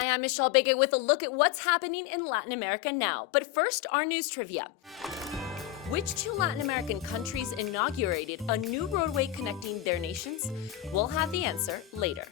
Hi, I'm Michelle Bega with a look at what's happening in Latin America now. But first, our news trivia. Which two Latin American countries inaugurated a new roadway connecting their nations? We'll have the answer later.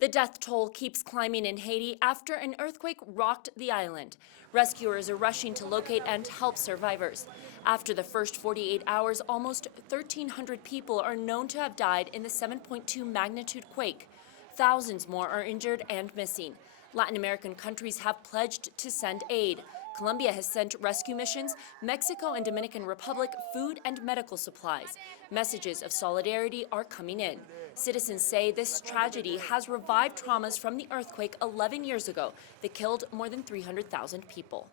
The death toll keeps climbing in Haiti after an earthquake rocked the island. Rescuers are rushing to locate and help survivors. After the first 48 hours, almost 1,300 people are known to have died in the 7.2 magnitude quake. Thousands more are injured and missing. Latin American countries have pledged to send aid. Colombia has sent rescue missions, Mexico and Dominican Republic food and medical supplies. Messages of solidarity are coming in. Citizens say this tragedy has revived traumas from the earthquake 11 years ago that killed more than 300,000 people.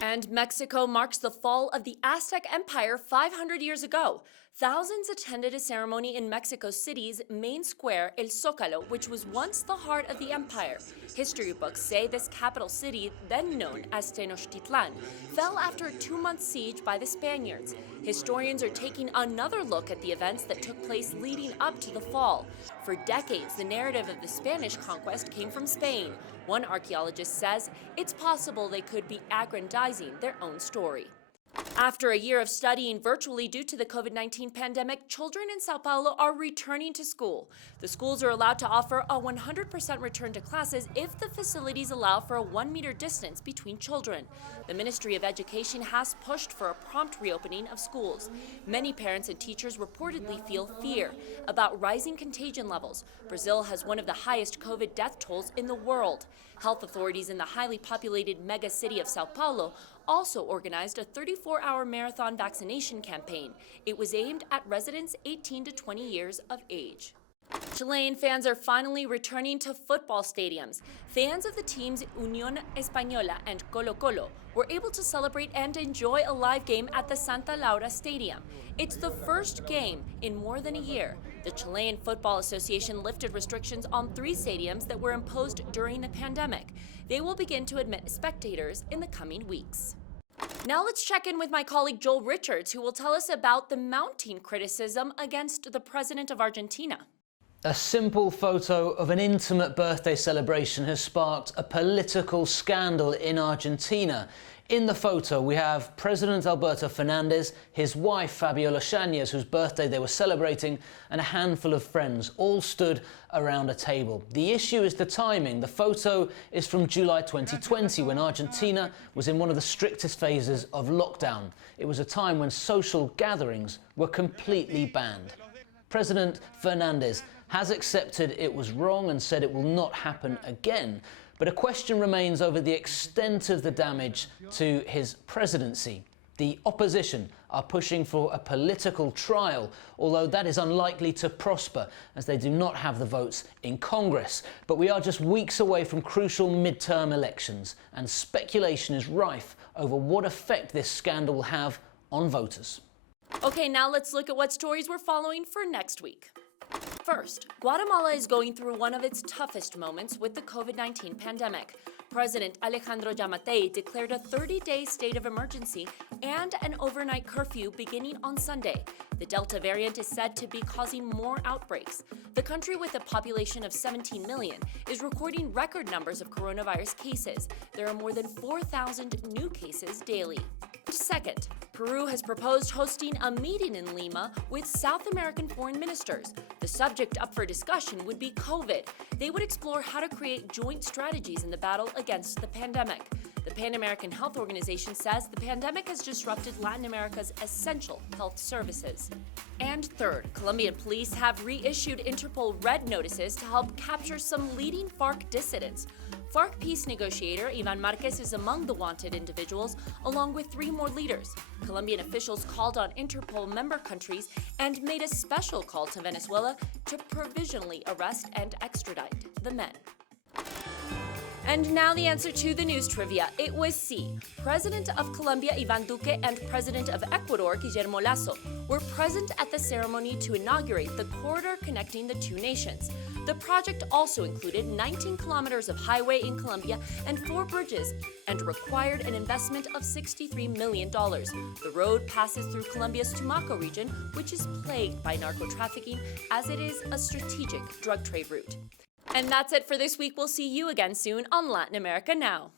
And Mexico marks the fall of the Aztec Empire 500 years ago. Thousands attended a ceremony in Mexico City's main square, El Zócalo, which was once the heart of the empire. History books say this capital city, then known as Tenochtitlan, fell after a 2-month siege by the Spaniards. Historians are taking another look at the events that took place leading up to the fall. For decades, the narrative of the Spanish conquest came from Spain. One archaeologist says it's possible they could be aggrandizing their own story. After a year of studying virtually due to the COVID-19 pandemic, children in Sao Paulo are returning to school. The schools are allowed to offer a 100% return to classes if the facilities allow for a 1-meter distance between children. The Ministry of Education has pushed for a prompt reopening of schools. Many parents and teachers reportedly feel fear about rising contagion levels. Brazil has one of the highest COVID death tolls in the world. Health authorities in the highly populated mega city of Sao Paulo also organized a 34-hour marathon vaccination campaign. It was aimed at residents 18 to 20 years of age. Chilean fans are finally returning to football stadiums. Fans of the teams Unión Española and Colo-Colo were able to celebrate and enjoy a live game at the Santa Laura Stadium. It's the first game in more than a year. The Chilean Football Association lifted restrictions on 3 stadiums that were imposed during the pandemic. They will begin to admit spectators in the coming weeks. Now let's check in with my colleague Joel Richards, who will tell us about the mounting criticism against the president of Argentina. A simple photo of an intimate birthday celebration has sparked a political scandal in Argentina. In the photo, we have President Alberto Fernandez, his wife Fabiola Chañez, whose birthday they were celebrating, and a handful of friends, all stood around a table. The issue is the timing. The photo is from July 2020, when Argentina was in one of the strictest phases of lockdown. It was a time when social gatherings were completely banned. President Fernandez has accepted it was wrong and said it will not happen again. But a question remains over the extent of the damage to his presidency. The opposition are pushing for a political trial, although that is unlikely to prosper as they do not have the votes in Congress. But we are just weeks away from crucial midterm elections, and speculation is rife over what effect this scandal will have on voters. Okay, now let's look at what stories we're following for next week. First, Guatemala is going through one of its toughest moments with the COVID-19 pandemic. President Alejandro Yamatei declared a 30-day state of emergency and an overnight curfew beginning on Sunday. The Delta variant is said to be causing more outbreaks. The country, with a population of 17 million, is recording record numbers of coronavirus cases. There are more than 4,000 new cases daily. Second, Peru has proposed hosting a meeting in Lima with South American foreign ministers. The subject up for discussion would be COVID. They would explore how to create joint strategies in the battle against the pandemic. The Pan American Health Organization says the pandemic has disrupted Latin America's essential health services. And third, Colombian police have reissued Interpol red notices to help capture some leading FARC dissidents. FARC peace negotiator Ivan Marquez is among the wanted individuals, along with 3 more leaders. Colombian officials called on Interpol member countries and made a special call to Venezuela to provisionally arrest and extradite the men. And now the answer to the news trivia. It was C. President of Colombia Iván Duque and President of Ecuador Guillermo Lasso were present at the ceremony to inaugurate the corridor connecting the 2 nations. The project also included 19 kilometers of highway in Colombia and 4 bridges, and required an investment of $63 million. The road passes through Colombia's Tumaco region, which is plagued by narco trafficking, as it is a strategic drug trade route. And that's it for this week. We'll see you again soon on Latin America Now.